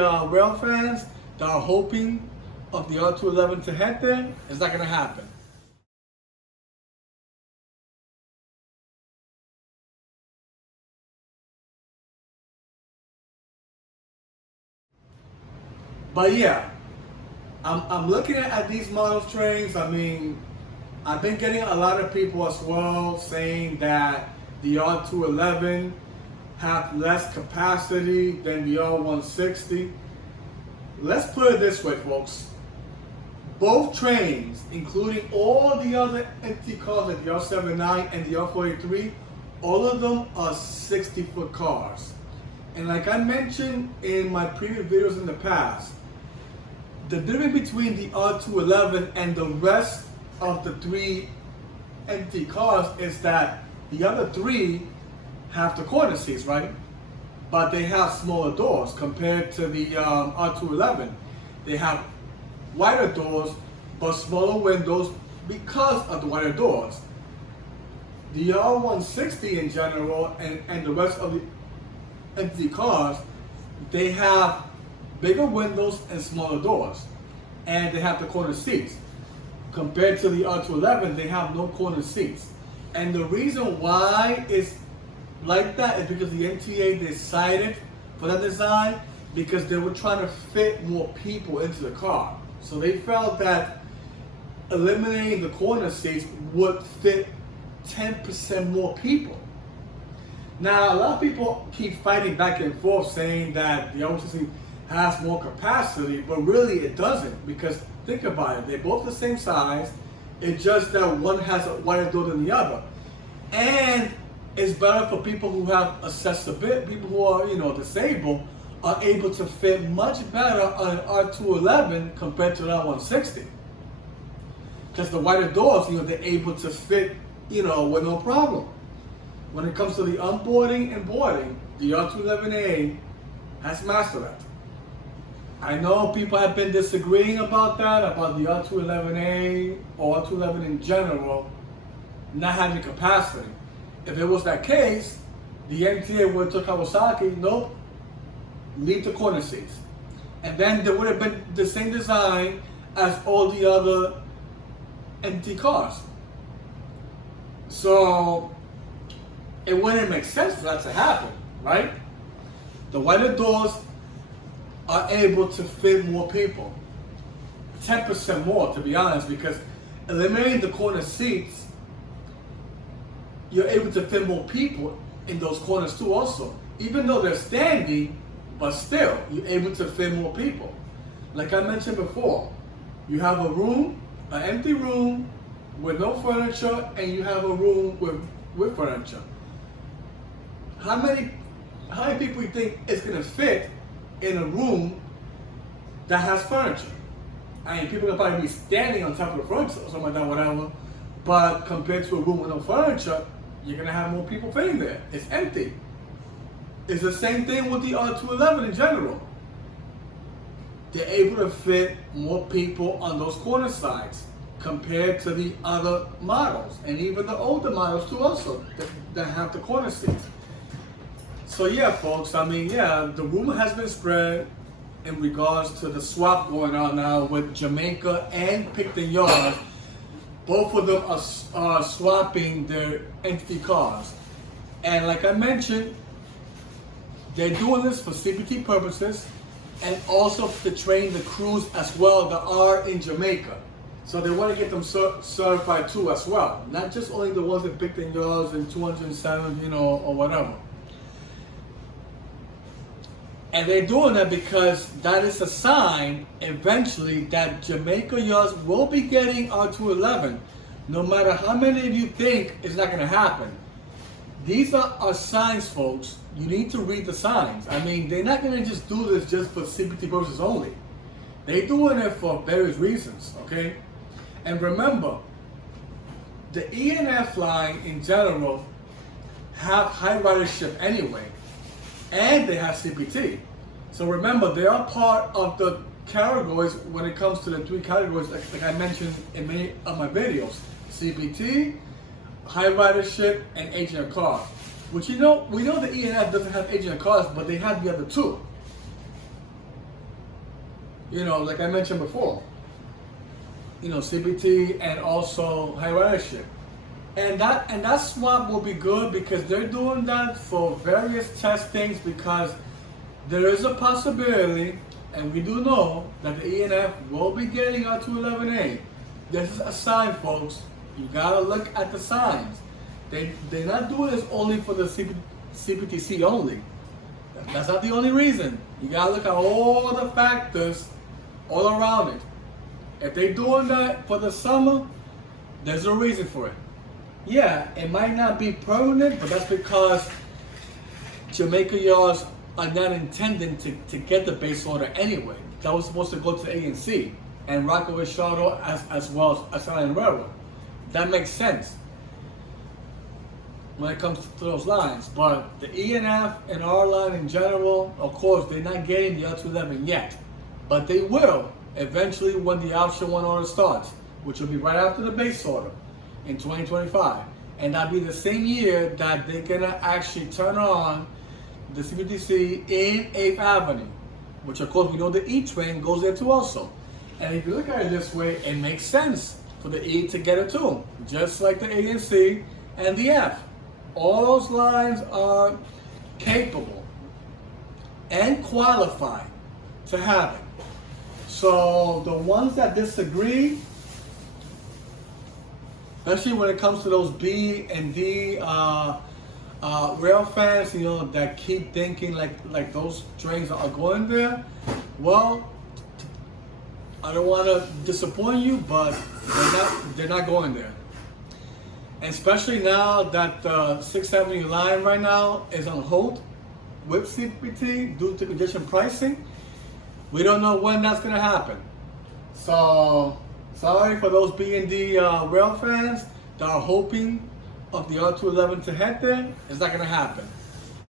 Rail fans that are hoping of the R211 to head there, it's not going to happen. But yeah, I'm looking at these model trains. I mean, I've been getting a lot of people as well saying that the R211 have less capacity than the R160. Let's put it this way, folks. Both trains, including all the other empty cars like the R79 and the R43, all of them are 60-foot cars. And like I mentioned in my previous videos in the past, the difference between the R211 and the rest of the three empty cars is that the other three have the corner seats, right? But they have smaller doors compared to the R211. They have wider doors, but smaller windows because of the wider doors. The R160 in general and the rest of the empty cars, they have bigger windows and smaller doors. And they have the corner seats. Compared to the R211, they have no corner seats. And the reason why it's like that is because the MTA decided for that design because they were trying to fit more people into the car. So they felt that eliminating the corner seats would fit 10% more people. Now, a lot of people keep fighting back and forth saying that the R160 has more capacity, but really it doesn't, because think about it, they're both the same size. It's just that one has a wider door than the other. And it's better for people who have accessibility, people who are, disabled, are able to fit much better on an R211 compared to an R160. Because the wider doors, they're able to fit, with no problem. When it comes to the onboarding and boarding, the R211A has mastered that. I know people have been disagreeing about that, about the R211A or R211 in general not having capacity. If it was that case, the MTA would have told Kawasaki, nope, leave the corner seats. And then there would have been the same design as all the other empty cars. So it wouldn't make sense for that to happen, right? The wider doors are able to fit more people. 10% more, to be honest, because eliminating the corner seats, you're able to fit more people in those corners too also. Even though they're standing, but still, you're able to fit more people. Like I mentioned before, you have a room, an empty room with no furniture, and you have a room with furniture. How many people do you think it's gonna fit in a room that has furniture? I mean, people are probably be standing on top of the furniture or something like that, whatever. But compared to a room with no furniture, you're gonna have more people fitting there. It's empty. It's the same thing with the R211 in general. They're able to fit more people on those corner sides compared to the other models, and even the older models too also, that have the corner seats. So yeah, folks, I mean, the rumor has been spread in regards to the swap going on now with Jamaica and Pitkin yards. Both of them are swapping their empty cars. And like I mentioned, they're doing this for CPT purposes and also to train the crews as well that are in Jamaica. So they want to get them certified too as well. Not just only the ones that Pitkin yards and 207, or whatever. And they're doing that because that is a sign eventually that Jamaica yards will be getting R211. No matter how many of you think it's not going to happen. These are signs, folks. You need to read the signs. I mean, they're not going to just do this just for CPT purposes only. They're doing it for various reasons, okay? And remember, the ENF line in general have high ridership anyway. And they have CPT. So remember, they are part of the categories when it comes to the three categories like I mentioned in many of my videos. CPT, high ridership, and aging of cars. Which we know the ENF doesn't have aging of cars, but they have the other two. like I mentioned before, CBT and also high ridership. And that swap will be good because they're doing that for various testings, because there is a possibility, and we do know, that the ENF will be getting R211A. This is a sign, folks. You gotta look at the signs. They're not doing this only for the CPTC only. That's not the only reason. You gotta look at all the factors all around it. If they're doing that for the summer, there's a reason for it. Yeah, it might not be permanent, but that's because Jamaica yards are not intending to get the base order anyway. That was supposed to go to the ANC and Rockaway Charlotte as well as Island Railroad. That makes sense when it comes to those lines. But the ENF and R line in general, of course, they're not getting the R211 yet. But they will eventually when the option 1 order starts, which will be right after the base order in 2025. And that'll be the same year that they're gonna actually turn on the CPTC in 8th Avenue, which of course we know the E train goes there too also. And if you look at it this way, it makes sense for the E to get it too, just like the A and C and the F. All those lines are capable and qualified to have it. So the ones that disagree, especially when it comes to those B and D rail fans, that keep thinking like those trains are going there. Well, I don't want to disappoint you, but they're not going there. And especially now that the 6th Avenue line right now is on hold with CPT due to congestion pricing. We don't know when that's going to happen. So, sorry for those B and D rail fans that are hoping of the R211 to head there. It's not going to happen.